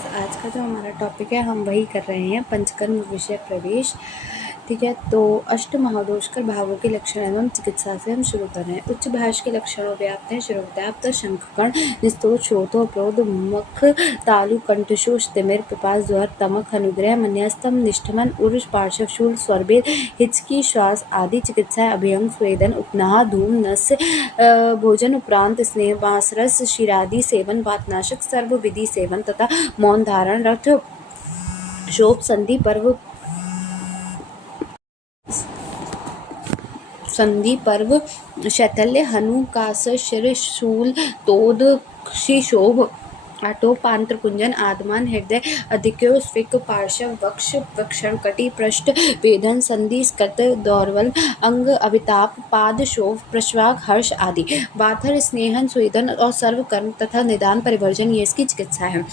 Guys, आज का जो हमारा टॉपिक है हम वही कर रहे हैं पंचकर्म विषय प्रवेश। ठीक है, तो अष्ट महादोषकर भावों के लक्षण एवं चिकित्सा से हम शुरू कर रहे हैं। उच्च भाष के लक्षणों व्याप्त हैं शिरोव्याप्त, शंखकण, निस्तोष, श्रोतो, प्रोद, मुख, तालु, कंठशोष, तिमिर, पिपास, ज्वर, तमक, अनुग्रह, मन्यस्तम, निष्ठमन, उर्ज, पार्श्व शूल, स्वरभेद, हिचकी, श्वास आदि। चिकित्सा अभ्यंग, स्वेदन, उपनाह, धूम, नस, भोजन उपरांत स्नेह, बांसरस, क्षीरादि सेवन, वातनाशक, सर्व विधि सेवन तथा मौन धारण, रक्त शोभ, संधि पर्व, शैथल्य, हनु, कास, शिर, शूल, तोद, क्षिशोभ, आटो, पांत्र, कुंजन, आदमान, हृदय, अधिक्यो, स्फिक, पार्श्व, वक्ष, वक्षण, कटी, पृष्ठ, वेदन, संधि, स्कत, दौर्बल, अंग, अभिताप, पाद, शोभ, प्रश्वाग, हर्ष आदि। वाथर, स्नेहन, स्वेदन और सर्वकर्म तथा निदान परिवर्जन ये इसकी चिकित्सा है।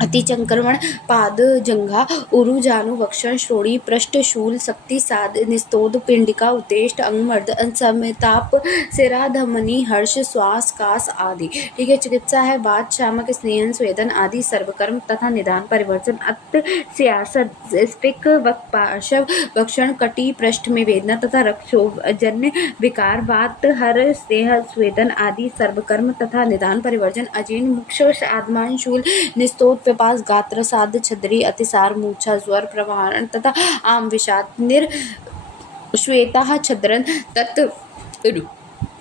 अतिचंक्रमण, पाद, जंघा, उरु, जानु, वक्षण, श्रोणी, पृष्ठ, शूल, शक्ति, साध, निस्तोद, पिंडिका, उतेष्ट, अंगमर्द, समिताप, सिरा, धमनी, हर्ष, श्वास, कास आदि। ठीक है, चिकित्सा है वात, शामक, स्नेहन, स्वेदन आदि सर्वकर्म तथा निदान परिवर्तन। अत्त, सियासत, स्पिक, पार्श्व, वक्षण, कटी, पृष्ठ में वेदना तथा रक्तशोभ जन्य विकार, वात, हर, स्नेह, स्वेदन आदि सर्वकर्म तथा निदान परिवर्तन। अजीर्ण, मुक्षोष, आदमान, शूल, निस्तोद, पिपास, गात्र, साध, छद्री, अतिसार, मूर्छा, ज्वर, प्रवाहन तथा आम, विषाद, श्वेता, छद्रन, तत्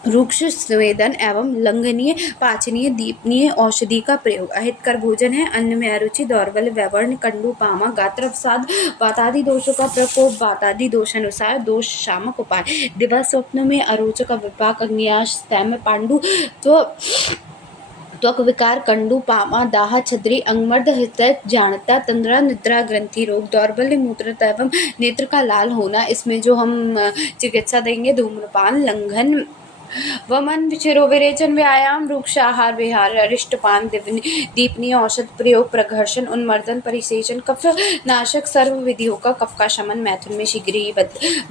रुक्ष, स्वेदन एवं लंघनीय, पाचनीय, दीपनीय औषधि का प्रयोग। अहितकर भोजन है, अन्न में अरुचि, दौर्बल्य, व्यवर्ण, कंडू, पामा, गात्र अवसाद, वातादि दोषों का प्रकोप, वातादि दोषानुसार दोष शामक उपाय। दिवा स्वप्न में अरोचक, विपाक, अग्नियाश, स्तैम, पांडु, तो त्वक विकार, कंडू, पामा, दाह, छद्री, अंगमर्द, हृदय, जानता, तंद्रा, निद्रा, ग्रंथि रोग, दौर्बल्य, मूत्र एवं नेत्र का लाल होना। इसमें जो हम चिकित्सा देंगे, धूम्रपान, लंघन, वमन, शिरोविरेचन, व्यायाम, वृक्ष आहार विहार, अरिष्टपान, दीपनीय औषध प्रयोग, प्रघर्षण, उन्मर्दन, परिसेचन, कफ नाशक, सर्व विधियों का कफ का शमन, मैथुन में शीघ्र ही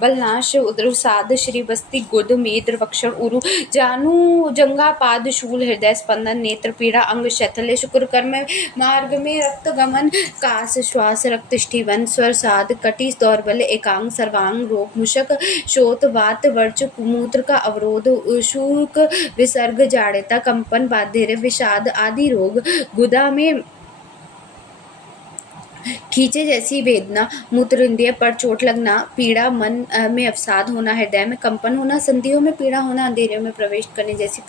बलनाश, उद्रसाद, श्रीबस्ती, गुद, मेद्र, वक्षण, उरु, जानु, जंगा, पाद, शूल, हृदय स्पंदन, नेत्र पीड़ा, अंग शैथल्य, शुक्रकर्म, मार्ग में रक्त गमन, कास, श्वास, रक्तष्ठीवन, स्वर साध, कटी, दौर्बल्य, एकांग, सर्वांग रोग, मुशक, शोथ, वात, वर्च, मूत्र का अवरोध, शुल्क, विसर्ग, जाड़ता, कंपन, बाध्यर्य, विषाद आदि रोग, गुदा में खींचे जैसी वेदना, मूत्र इंद्रिय पर चोट लगना, पीड़ा, मन में अवसाद होना, हृदय में कंपन होना, संधियों में पीड़ा होना, अंधेरे में प्रवेश करने जैसी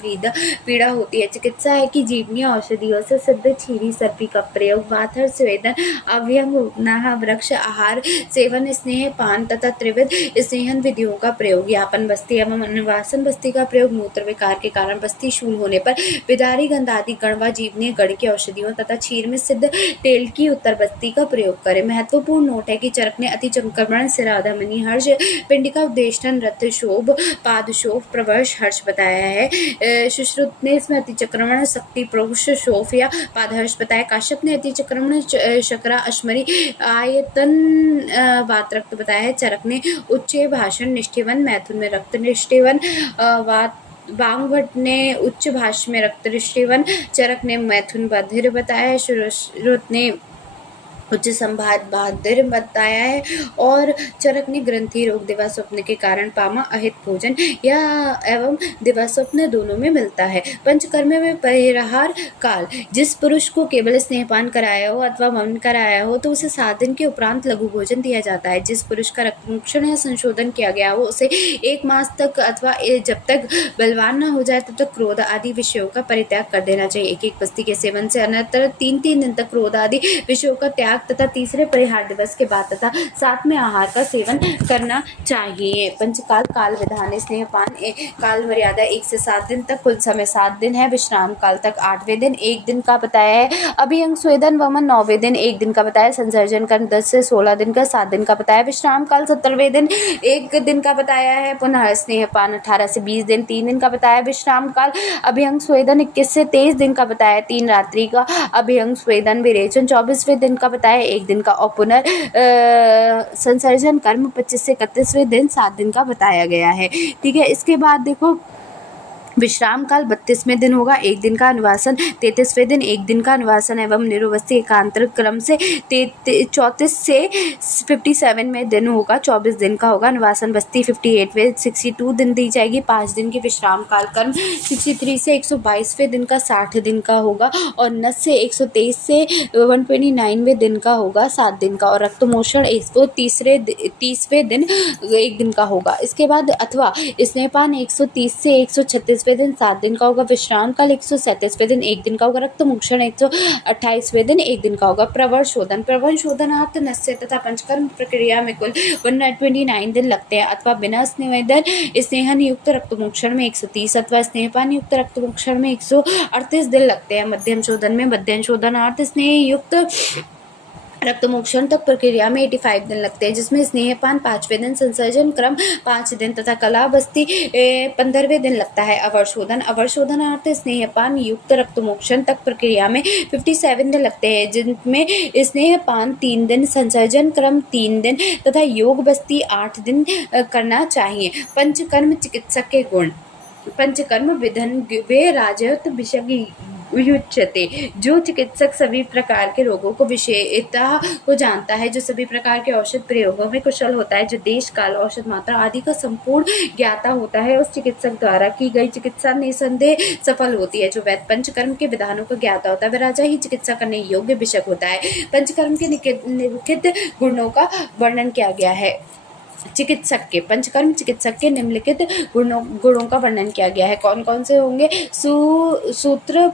पीड़ा होती है। चिकित्सा है कि जीवनीय औषधियों से सिद्ध छीरी सर्पी का प्रयोग, वाथर, स्वेदन, अव्यंग, उपनाह, वृक्ष आहार सेवन, स्नेह पान तथा त्रिविध स्नेहन विधियों का प्रयोग। यापन बस्ती एवं अनुवासन बस्ती का प्रयोग, मूत्र विकार के कारण बस्ती शूल होने पर विदारी गंध आदि गणवा जीवनीय गण की औषधियों तथा क्षीर में सिद्ध तेल की उत्तर बस्ती का प्रयोग करें। महत्वपूर्ण नोट है कि चरक ने अति संक्रमण, सिराधमनी, हर्ष, पिंडिका, उद्देष्टन, रक्तशोभ, पादशोभ, प्रवर्ष, हर्ष बताया है। सुश्रुत ने इसमें अति चक्रमण, शक्ति, प्रोष, शोफ या पादहर्ष बताया। काश्यप ने अति चक्रमण, शकरा, अश्मरी, आयतन, वातरक्त बताया है। चरक ने उच्च भाषण, निष्ठीवन, मैथुन में रक्त निष्ठीवन, वांगभट ने उच्च भाष्य में रक्त निष्ठीवन, चरक ने मैथुन बधिर बताया है। सुश्रुत ने उच्च संभात बहादुर बताया है और चरक ने ग्रंथि रोग, दिवा स्वप्न के कारण पामा, अहित भोजन या एवं दिवा स्वप्न दोनों में मिलता है। पंचकर्म में परिहार काल, जिस पुरुष को केवल स्नेहपान कराया हो अथवा मौन कराया हो तो उसे 7 दिन के उपरांत लघु भोजन दिया जाता है। जिस पुरुष का रक्तमोक्षण या संशोधन किया गया हो उसे 1 मास तक अथवा जब तक बलवान न हो जाए तब तक क्रोध आदि विषयों का परित्याग कर देना चाहिए। एक बस्ती के सेवन से अनंतर 3 दिन तक क्रोध आदि विषयों का त्याग तथा तीसरे परिहार दिवस के बाद तथा 7वें आहार का सेवन करना चाहिए। पंचकाल काल विधान, स्नेहपान काल मर्यादा 1 से 7 दिन तक, कुल समय 7 दिन है। विश्राम काल तक 8वें दिन 1 दिन का बताया है। अभियंग, स्वेदन, वमन 9वें दिन 1 दिन का बताया। संसर्जन कर्म 10 से 16 दिन का 7 दिन का बताया। विश्राम काल 17वें दिन 1 दिन का बताया है। पुनः स्नेहपान 18 से 20 दिन 3 दिन का बताया। विश्राम काल अभियंग स्वेदन 21 से 23 दिन का बताया। 3 रात्रि का अभियंग स्वेदन विरेचन 24वें दिन का बताया। 1 दिन का और पुनः संसर्जन कर्म 25 से 31वें दिन 7 दिन का बताया गया है। ठीक है, इसके बाद देखो विश्राम काल 32वें दिन होगा, 1 दिन का अनुवासन, 33वें दिन 1 दिन का अनुवासन एवं निरवस्थि एकांतर क्रम से 34 से 57वें दिन होगा, 24 दिन का होगा। अनुवासन बस्ती 58वें 62 दिन दी जाएगी, 5 दिन की विश्राम काल कर्म 63 से 122वें दिन का 60 दिन का होगा, और नस से 123 से 129वें दिन का होगा, 7 दिन का, और रक्तमोषण 130वें दिन 1 दिन का होगा। इसके बाद अथवा स्नेहपान 130 से 136वें दिन 7 दिन का होगा। विश्राम काल 137वें दिन 1 दिन का होगा। रक्तमोक्षण 128वें दिन 1 दिन का होगा। प्रवर शोधनार्थ नस्य तथा पंचकर्म प्रक्रिया में कुल 129 दिन लगते हैं, अथवा बिना स्नेहन युक्त रक्तमोक्षण में 130 अथवा स्नेहपान युक्त रक्तमोक्षण में 138 दिन लगते हैं। मध्यम शोधन में मध्यम शोधनार्थ स्नेह युक्त रक्तमोक्षण तक प्रक्रिया में 85 दिन लगते हैं, जिसमें स्नेहपान 5वें दिन, संसर्जन क्रम 5 दिन तथा कलाबस्ती 15वें दिन लगता है। अवर्शोधनार्थ स्नेहपान युक्त रक्तमोक्षण तक प्रक्रिया में 57 दिन लगते हैं, जिनमें स्नेहपान 3 दिन, संसर्जन क्रम 3 दिन तथा योग बस्ती 8 दिन करना चाहिए। पंचकर्म चिकित्सक के गुण। पंचकर्म विधन वे राजयुक्त विषय युच्यते, जो चिकित्सक सभी प्रकार के रोगों को विषयतः को जानता है, जो सभी प्रकार के औषध प्रयोगों में कुशल होता है, जो देश काल औषध मात्रा आदि का संपूर्ण ज्ञाता होता है, उस चिकित्सक द्वारा की गई चिकित्सा निसंदेह सफल होती है। जो वैद्य पंचकर्म के विधानों का ज्ञाता होता है, वह राजा ही चिकित्सा करने योग्य विषय होता है। पंचकर्म के निम्नलिखित गुणों का वर्णन किया गया है। पंचकर्म चिकित्सक के निम्नलिखित गुणों का वर्णन किया गया है। कौन कौन से होंगे? सूत्र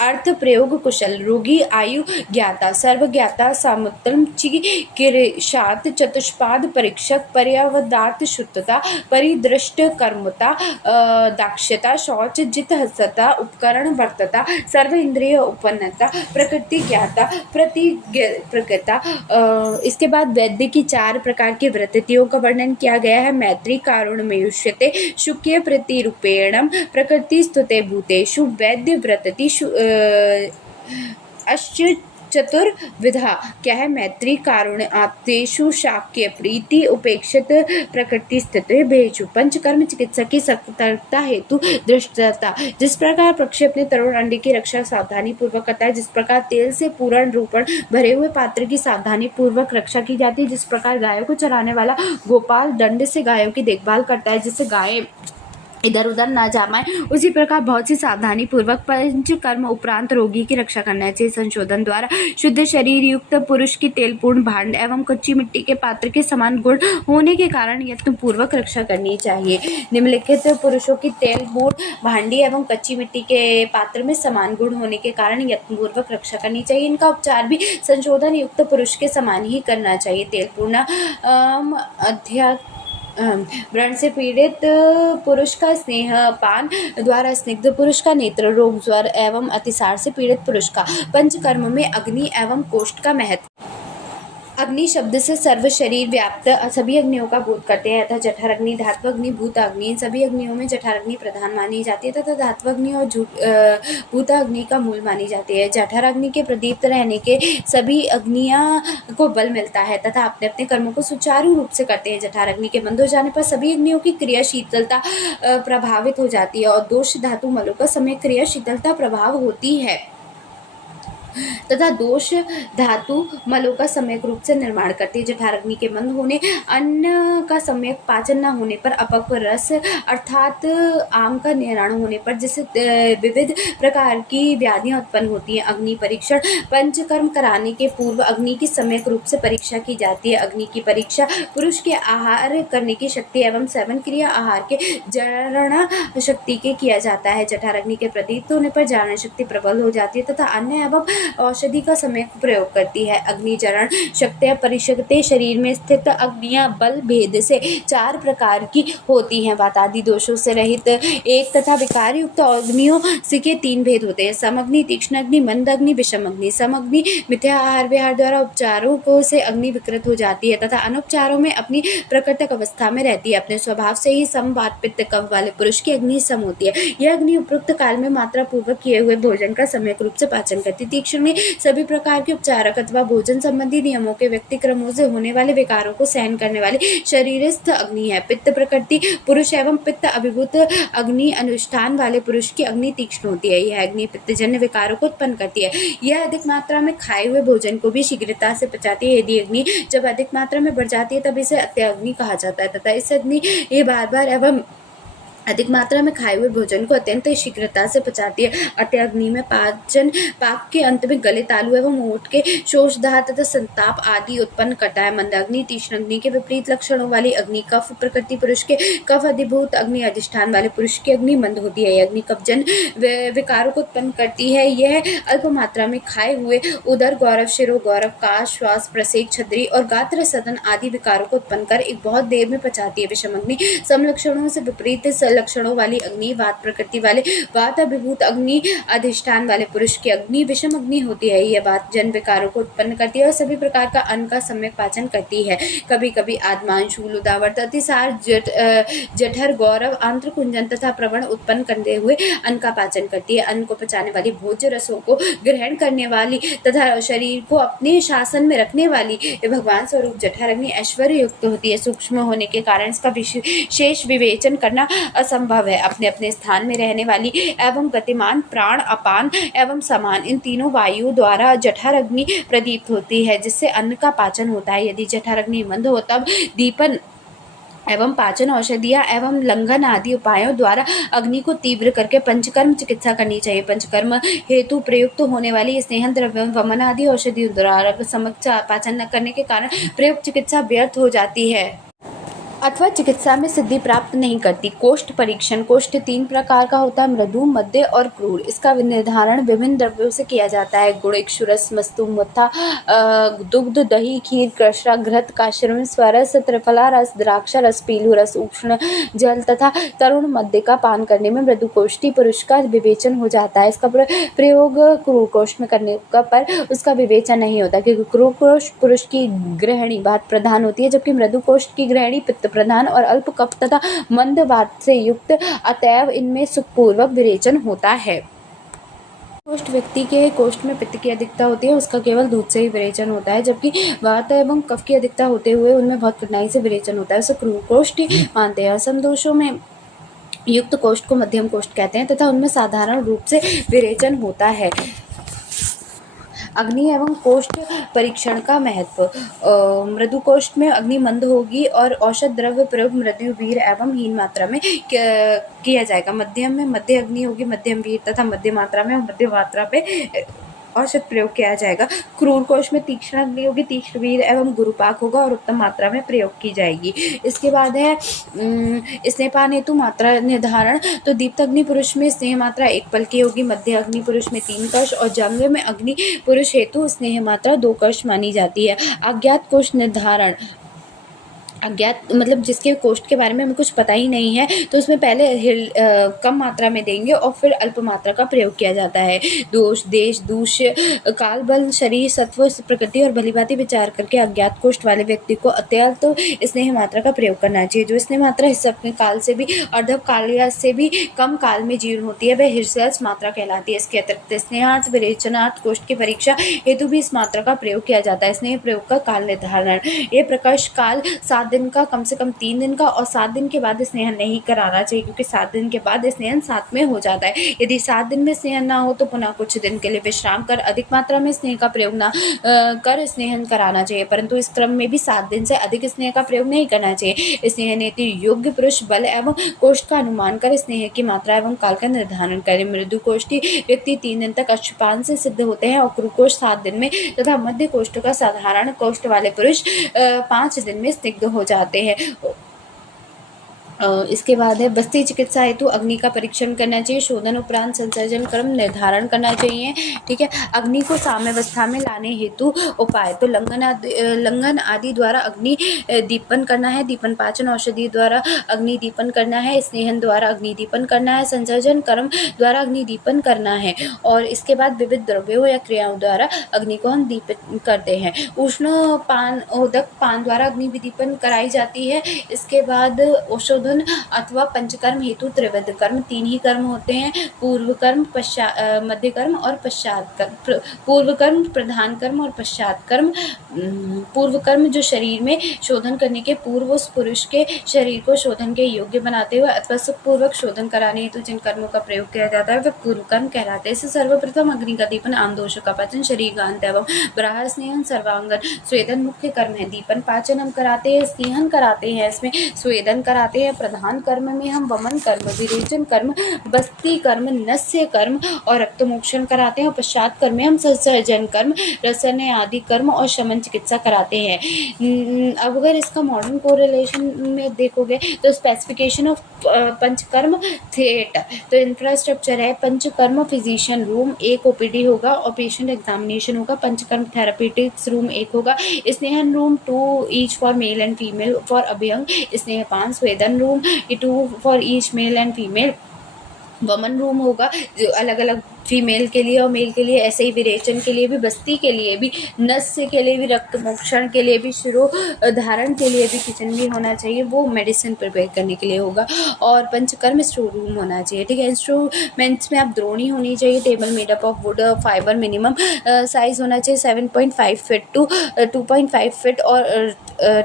अर्थ प्रयोग कुशल, रोगी आयु ज्ञाता, सर्वज्ञाता, सामुत्तम चिकित्सात, चतुष्पाद परीक्षक, पर्यावदार्थ शुद्धता, परिदृष्ट कर्मता, दाक्ष्यता, शौच जित हस्तता, उपकरण वर्तता, सर्व इंद्रिय उपन्नता, प्रकृति ज्ञाता, प्रकृता। इसके बाद वैद्य की 4 प्रकार की वृत्तियों का वर्णन किया गया है। मैत्री कारुण्यमेयुष्यते, शुक्य प्रतिरूपेणम, प्रकृति स्तुते भूतेषु, वैद्य वृत्ति चतुर्विधा क्या है? मैत्री कारुण्य आप्तेषु, शाक्य प्रीति, उपेक्षित प्रकृति स्थिति भेषु। पंचकर्म चिकित्सक की सतर्कता हेतु दृष्टता। जिस प्रकार पक्षी अपने तरुण अंडे की रक्षा सावधानी पूर्वक करता है, जिस प्रकार तेल से पूर्ण रूपण भरे हुए पात्र की सावधानी पूर्वक रक्षा की जाती है, जिस प्रकार गायों को चराने वाला गोपाल दंड से गायों की देखभाल करता है जिससे गायें इधर उधर ना जा पाए, उसी प्रकार बहुत सी सावधानी पूर्वक पंचकर्म उपरांत रोगी की रक्षा करना चाहिए। संशोधन द्वारा शुद्ध शरीर युक्त पुरुष की तेलपूर्ण भांड एवं कच्ची मिट्टी के पात्र के समान गुण होने के कारण यत्न पूर्वक रक्षा करनी चाहिए। निम्नलिखित पुरुषों की तेलपूर्ण भांडी एवं कच्ची मिट्टी के पात्र में समान गुण होने के कारण यत्न पूर्वक रक्षा करनी चाहिए। इनका उपचार भी संशोधन युक्त पुरुष के समान ही करना चाहिए। तेलपूर्ण व्रण से पीड़ित पुरुष का स्नेहपान द्वारा स्निग्ध पुरुष का नेत्र रोग, ज्वर एवं अतिसार से पीड़ित पुरुष का। पंचकर्म में अग्नि एवं कोष्ठ का महत्व। अग्नि शब्द से सर्व शरीर व्याप्त सभी अग्नियों का बोध करते हैं, अतः जठराग्नि, धात्वाग्नि, भूताग्नि, इन सभी अग्नियों में जठराग्नि प्रधान मानी जाती है तथा धात्वाग्नि और भूताग्नि का मूल मानी जाती है। जठराग्नि के प्रदीप्त रहने के सभी अग्नियां को बल मिलता है तथा अपने अपने कर्मों को सुचारू रूप से करते हैं। जठराग्नि के बंद हो जाने पर सभी अग्नियों की क्रियाशीलता प्रभावित हो जाती है और दोष धातु मलों का समय क्रियाशीलता प्रभाव होती है तथा दोष धातु मलों का सम्यक रूप से निर्माण करती है। जठराग्नि के मंद होने, अन्न का सम्यक पाचन न होने पर, अपक्व रस अर्थात आम का निर्माण होने पर, जिससे विविध प्रकार की व्याधियां उत्पन्न होती हैं। अग्नि परीक्षण। पंचकर्म कराने के पूर्व अग्नि की सम्यक रूप से परीक्षा की जाती है। अग्नि की परीक्षा पुरुष के आहार करने की शक्ति एवं सेवन क्रिया आहार के जरण शक्ति के किया जाता है। जठराग्नि के प्रदीप्त होने पर जारण शक्ति प्रबल हो जाती है तथा अन्य एवं औषधि का समय प्रयोग करती है। अग्निजरण शक्तियां परिशक्ति शरीर में स्थित अग्नियां बल भेद से 4 प्रकार की होती हैं। वातादि दोषों से रहित एक तथा विकार युक्त अग्नियों से के 3 भेद होते हैं। समअग्नि, तीक्ष्ण अग्नि, मंद अग्नि, विषम अग्नि। समअग्नि मिथ्या आहार विहार द्वारा उपचारों को से अग्नि विकृत हो जाती है तथा अनुपचारों में अपनी प्राकृतिक अवस्था में रहती है। अपने स्वभाव से ही सम वात पित्त कफ वाले पुरुष की अग्नि सम होती है। यह अग्नि उपयुक्त काल में मात्रा पूर्वक किए हुए भोजन का सम्यक रूप से पाचन करती। तीक्ष्ण तीक्ष्ण सभी प्रकार के उपचारक अथवा भोजन संबंधी नियमों के व्यक्ति क्रमों से होने वाले विकारों को सहन करने वाली शरीरस्थ अग्नि है। पित्त प्रकृति पुरुष एवं पित्त अभिभूत अग्नि अनुष्ठान वाले पुरुष की अग्नि तीक्ष्ण होती है। यह अग्नि पित्तजन्य विकारों को उत्पन्न करती है। यह अधिक मात्रा में खाए हुए भोजन को भी शीघ्रता से पचाती है। यदि अग्नि जब अधिक मात्रा में बढ़ जाती है तब इसे अत्यग्नि कहा जाता है तथा इस अग्नि ये बार बार एवं अधिक मात्रा में खाए हुए भोजन को अत्यंत शीघ्रता से पचाती है। अत्यग्नि में पाचन पाक के अंत में गले तालु एवं ओठ के शोषदाह तथा संताप आदि उत्पन्न करता है। मंदाग्नि तीक्ष्ण अग्नि के विपरीत लक्षणों वाली अग्नि कफ प्रकृति पुरुष के कफ अधिभूत अग्नि अधिष्ठान वाले पुरुष की अग्नि मंद होती है। यह अग्नि कफजन विकारों को उत्पन्न करती है। यह अल्प मात्रा में खाए हुए उदर गौरव शिरो गौरव काश श्वास प्रसेक छद्री और गात्र सदन आदि विकारों को उत्पन्न कर एक बहुत देर में पचाती है। विषम अग्नि समलक्षणों से विपरीत लक्षणों वाली अग्नि वात प्रकृति वाले वात अभिभूत अग्नि अधिष्ठान वाले पुरुष की अग्नि विषम अग्नि होती है। यह वात जन विकारों को उत्पन्न करती है और सभी प्रकार का अन्न का सम्यक पाचन करती है। कभी कभी आत्मान शूल उदावर्त अतिसार जठर गौरव आंत्र कुंजन तथा प्रवण उत्पन्न करते हुए अन्न का पाचन करती है। अन्न को पचाने वाली भोज्य रसों को ग्रहण करने वाली तथा शरीर को अपने शासन में रखने वाली भगवान स्वरूप जठर अग्नि ऐश्वर्य युक्त होती है। सूक्ष्म होने के कारण इसका विशेष विवेचन करना असंभव है। अपने अपने स्थान में रहने वाली एवं गतिमान प्राण अपान एवं समान इन तीनों वायु द्वारा जठर अग्नि प्रदीप्त होती है जिससे अन्न का पाचन होता है। यदि जठर अग्नि मंद हो तब दीपन एवं पाचन औषधियाँ एवं लंघन आदि उपायों द्वारा अग्नि को तीव्र करके पंचकर्म चिकित्सा करनी चाहिए। पंचकर्म हेतु प्रयुक्त होने वाली स्नेहन द्रव्य वमन आदि औषधियों द्वारा समक्ष पाचन न करने के कारण प्रयुक्त चिकित्सा व्यर्थ हो जाती है अथवा चिकित्सा में सिद्धि प्राप्त नहीं करती। कोष्ठ परीक्षण कोष्ठ 3 प्रकार का होता है, मृदु मध्य और क्रूर। इसका निर्धारण विभिन्न द्रव्यों से किया जाता है। गुड़ इक्षुरस मस्तु मत्था दुग्ध दही खीर कृष्णा घृत काश्रम स्वरस त्रिफला रस द्राक्षा रस पीलू रस उष्ण जल तथा तरुण मध्य का पान करने में मृदु कोष्ठी पुरुष का विवेचन हो जाता है। इसका प्रयोग क्रूर कोष्ठ में करने पर उसका विवेचन नहीं होता क्योंकि क्रूर कोष्ठ पुरुष की गृहिणी बात प्रधान होती है जबकि मृदु कोष्ठ की गृहिणी पित्त प्रधान और अल्प कफ तथा मंद वात से युक्त अतएव इनमें सुखपूर्वक विरेचन होता है। कोष्ठ व्यक्ति के कोष्ठ में पित्त की अधिकता होती है उसका केवल दूध से ही विरेचन होता है जबकि वात एवं कफ की अधिकता होते हुए उनमें बहुत कठिनाई से विरेचन होता है। उसे क्रूर कोष्ठ मानते हैं। असम दोषों में युक्त कोष्ठ को मध्यम कोष्ठ कहते हैं तथा उनमें साधारण रूप से विरेचन होता है। अग्नि एवं कोष्ठ परीक्षण का महत्व मृदु कोष्ठ में अग्नि मंद होगी और औषध द्रव्य प्रयोग मृदु वीर एवं हीन मात्रा में किया जाएगा। मध्यम में मध्य अग्नि होगी मध्यम वीर तथा मध्य मात्रा में और मध्य मात्रा पे औषध प्रयोग किया जाएगा। क्रूर कोष्ठ में तीक्ष्ण अग्नि होगी तीक्ष्ण वीर एवं गुरुपाक होगा और उत्तम मात्रा में प्रयोग की जाएगी। इसके बाद है स्नेहपान हेतु मात्रा निर्धारण। तो दीप्त अग्नि पुरुष में स्नेह मात्रा 1 पल की होगी, मध्य अग्नि पुरुष में 3 कश और जंग में अग्नि पुरुष हेतु स्नेह मात्रा 2 कश मानी जाती है। अज्ञात कोष्ठ निर्धारण अज्ञात मतलब जिसके कोष्ठ के बारे में हमें कुछ पता ही नहीं है तो उसमें पहले कम मात्रा में देंगे और फिर अल्प मात्रा का प्रयोग किया जाता है। दोष देश दूष काल बल शरीर सत्व प्रकृति और भलीभांति विचार करके अज्ञात कोष्ठ वाले व्यक्ति को अत्यल्प स्नेह मात्रा का प्रयोग करना चाहिए। जो स्नेह मात्रा हिस्सक काल से भी अर्धप काल से भी कम काल में जीर्ण होती है वह हिर्सल्स मात्रा कहलाती है। इसके अतिरिक्त स्नेहार्थ विरेचनार्थ कोष्ठ की परीक्षा हेतु भी इस मात्रा का प्रयोग किया जाता है। स्नेह प्रयोग का काल निर्धारण ये प्रकाश काल 7 दिन का कम से कम 3 दिन का और 7 दिन के बाद स्नेहन नहीं कराना चाहिए क्योंकि 7 दिन के बाद स्नेहन 7 में हो जाता है। यदि 7 दिन में स्नेहन ना हो तो पुनः कुछ दिन के लिए विश्राम कर अधिक मात्रा में स्नेह का प्रयोग ना कर स्नेहन कराना चाहिए परंतु इस क्रम में भी 7 दिन से अधिक स्नेह का प्रयोग नहीं करना चाहिए। स्नेह नीति योग्य पुरुष बल एवं कोष्ठ का अनुमान कर स्नेह की मात्रा एवं काल का निर्धारण करें। मृदु कोष्ठी व्यक्ति 3 दिन तक अश्वपान से सिद्ध होते हैं और क्रूर कोष्ठ 7 दिन में तथा मध्य कोष्ठ का साधारण कोष्ठ वाले पुरुष 5 दिन में स्निग्ध हो जाते हैं। इसके बाद है बस्ती चिकित्सा हेतु अग्नि का परीक्षण करना चाहिए। शोधन उपरांत संसर्जन क्रम निर्धारण करना चाहिए। ठीक है। अग्नि को साम्यावस्था में लाने हेतु उपाय तो लंघन आदि द्वारा अग्नि दीपन करना है, दीपन पाचन औषधि द्वारा अग्नि दीपन करना है, स्नेहन द्वारा अग्नि दीपन करना है, संसर्जन क्रम द्वारा अग्नि दीपन करना है और इसके बाद विविध द्रव्यों या क्रियाओं द्वारा अग्नि को हम दीपन करते हैं। उष्ण पान उदक पान द्वारा अग्नि भी दीपन कराई जाती है। इसके बाद औषध शोधन अथवा पंचकर्म हेतु त्रिविध कर्म 3 ही कर्म होते हैं, पूर्व कर्म, मध्य कर्म और पश्चात कर्म। पूर्व कर्म, प्रधान कर्म और पश्चात कर्म। पूर्व कर्म जो शरीर में शोधन करने के पूर्व उस पुरुष के शरीर को शोधन के योग्य बनाते हुए अथवा सुखपूर्वक शोधन कराने हेतु जिन कर्मों का प्रयोग किया जाता है वे पूर्व कर्म कहलाते हैं। इसे सर्वप्रथम अग्नि का दीपन, आमदोष का पाचन, शरीर गांत एवं ब्राह्य स्नेहन, सर्वांगन स्वेदन मुख्य कर्म है। दीपन पाचन हम कराते हैं, स्नेहन कराते हैं, इसमें स्वेदन कराते हैं। प्रधान कर्म में हम वमन कर्म, विरेचन कर्म, बस्ती कर्म, नस्य कर्म और रक्तमोक्षण कराते हैं। और पश्चात कर्म में हम संसर्जन कर्म, रसन आदि कर्म और शमन चिकित्सा कराते हैं। अब अगर इसका मॉडर्न कोरिलेशन में देखोगे तो स्पेसिफिकेशन ऑफ पंचकर्म थिएटर, तो इंफ्रास्ट्रक्चर है पंचकर्म फिजिशियन रूम, एक ओपीडी होगा और पेशेंट एग्जामिनेशन होगा। पंचकर्म थेरापेटिक्स रूम एक होगा, snehana room 2 each for male and female for abhyanga, snehapana swedana room 2 for each male and female. Vamana room होगा जो अलग अलग फीमेल के लिए और मेल के लिए, ऐसे ही विरेचन के लिए भी, बस्ती के लिए भी, नस्य के लिए भी, रक्त मोक्षण के लिए भी, शिरो धारण के लिए भी किचन भी होना चाहिए, वो मेडिसिन प्रिपेयर करने के लिए होगा। और पंचकर्म स्टोर रूम होना चाहिए, ठीक है। इंस्ट्रूमेंट्स में आप द्रोणी होनी चाहिए, table made up of wood fibre, minimum size होना चाहिए 7.5 फीट टू 2.5 फीट और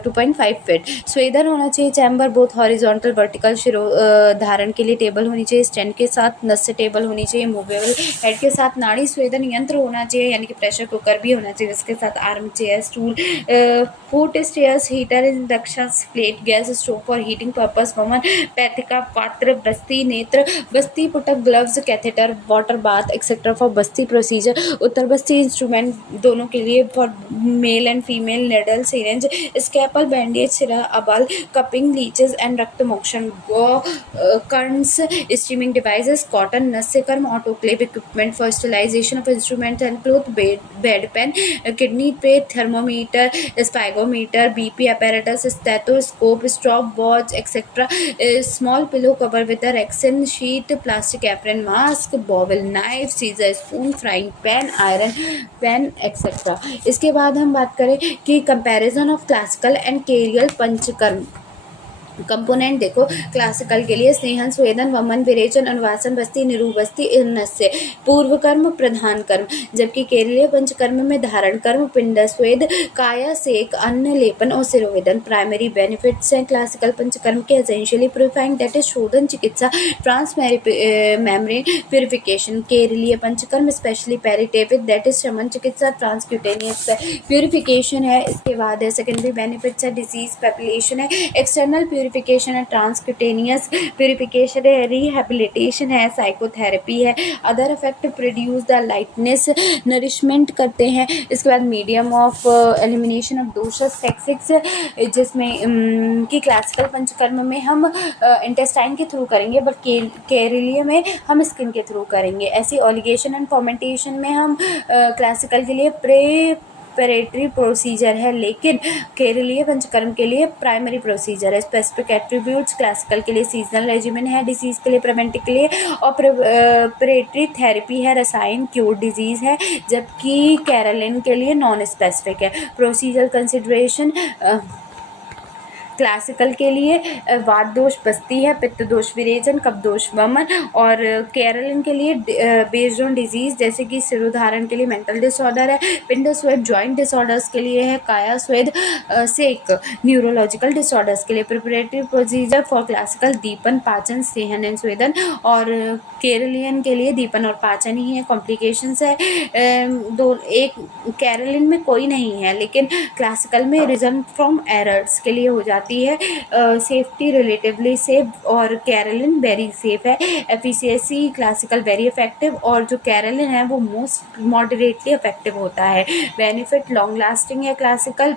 2.5 फीट। स्वेदन होना चाहिए चैम्बर बोथ हॉरिजॉन्टल वर्टिकल, शिरो धारण के लिए टेबल होनी चाहिए स्टैंड के साथ, नस्य टेबल होनी चाहिए, मूवेबल हेड के साथ, नाड़ी स्वेदन यंत्र होना चाहिए यानी कि प्रेशर कुकर भी होना चाहिए, इसके साथ arm chair, stool, foot stairs, heater, induction plate, gas stove for heating purpose, vamana पैथिका patra, basti netra, basti putaka, gloves, catheter, water bath et cetera for basti procedure. Uttar basti instrument दोनों के लिए for male and female, needle, syringe, scalpel, bandage, सिरा, अबल, cupping, leeches and rakta mokshana, कर्न्स, steaming devices, cotton, nasya karma, autoclave equipment for sterilisation of instruments and cloth, bed pan, kidney पे, thermometer, sphygmometer, BP apparatus, stethoscope, stopwatch, etc. Small pillow cover with a Rexin sheet, plastic apron, mask, bowel, knife, scissor, spoon, frying pan, iron pan, etc. इसके बाद हम बात करें कि comparison of classical and carrier panchakarma component देखो। Classical के लिए स्नेहन, स्वेदन, वमन, विरेचन, अनुवासन, बस्ती, निरूबस्ती, नस्य, पूर्व कर्म, प्रधान कर्म। जबकि केरलीय पंचकर्म में धारण कर्म, पिंड स्वेद, काया सेक, अन्न लेपन और सिरोवेदन प्राइमरी बेनिफिट्स हैं। क्लासिकल पंचकर्म के essentially purifying that is shodhana chikitsa, trans membrane purification. Keraliya panchakarma specially palliative that is shamana chikitsa, transcutaneous purification है। इसके बाद सेकेंडरी बेनिफिट्स है, डिजीज पैपुलेशन है, एक्सटर्नल प्यूरिफिकेशन है, ट्रांसक्यूटेनियस प्यूरिफिकेशन है, रिहेबिलिटेशन है, साइकोथेरेपी है, other effect produce the lightness, nourishment करते हैं। इसके बाद medium of elimination of doshas toxics, जिसमें कि क्लासिकल पंचकर्म में हम इंटेस्टाइन के थ्रू करेंगे बट केरलीय में हम स्किन के थ्रू करेंगे। ऐसी ऑलिगेशन एंड फॉर्मेंटेशन में हम क्लासिकल के लिए प्रेपरेटरी प्रोसीजर है, लेकिन केरलीय पंचकर्म के लिए प्राइमरी प्रोसीजर है। स्पेसिफिक एट्रीब्यूट्स, क्लासिकल के लिए सीजनल रेजिमेंट है, डिसीज के लिए प्रिवेंटिव के लिए, और प्रेपरेटरी थेरेपी है, रसायन क्योर डिजीज है, जबकि कैरोलिन के लिए नॉन स्पेसिफिक है। प्रोसीजर कंसिडरेशन, क्लासिकल के लिए वात दोष बस्ती है, पित्त दोष विरेचन, कफ दोष वमन, और केरलिन के लिए बेस्ड ऑन डिजीज जैसे कि सिरोधारण के लिए मेंटल डिसऑर्डर है, पिंड स्वेद जॉइंट डिसऑर्डर्स के लिए है, काया स्वेद सेक न्यूरोलॉजिकल डिसऑर्डर्स के लिए। प्रिपरेटरी प्रोसीजर फॉर क्लासिकल दीपन, पाचन, सेहन एंड स्वेदन, और केरलियन के लिए दीपन और पाचन ही है। कॉम्प्लिकेशंस है एक केरलिन में कोई नहीं है, लेकिन क्लासिकल में रिजन फ्रॉम एरर्स के लिए हो जाती है। सेफ्टी रिलेटिवली सेफ और कैरोलिन वेरी सेफ है। एफिशिएंसी क्लासिकल वेरी इफेक्टिव और जो कैरोलिन है वो मोस्ट मॉडरेटली इफेक्टिव होता है। बेनिफिट लॉन्ग लास्टिंग है classical,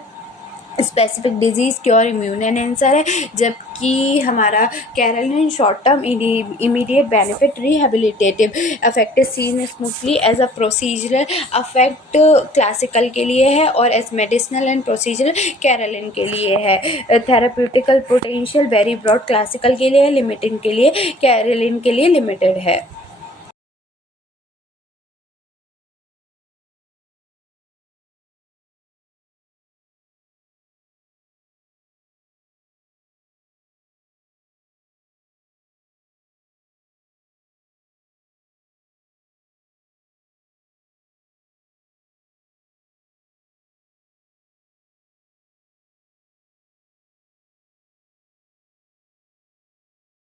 specific disease cure immune enhancer है, जबकि हमारा Caroline short term immediate benefit rehabilitative affect seen smoothly as a procedural affect classical के लिए है और as medicinal and procedural Caroline के लिए है। Therapeutical potential very broad classical के लिए है, लिमिटिंग के लिए कैरोलिन के लिए लिमिटेड है।